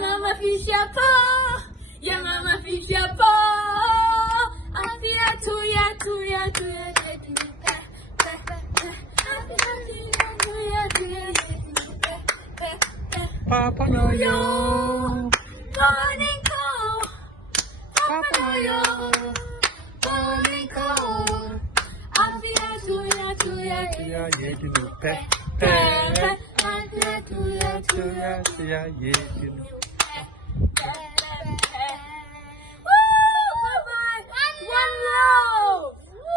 mama fisha po, ya mama fisha po. Afia tuya tuya tuya tuya. Papa Noyo, Morning call, Papa Noyo, morning call. Afia tuya tuya tuya. Yedinu pe, Afia tuya tuya. Yedinu.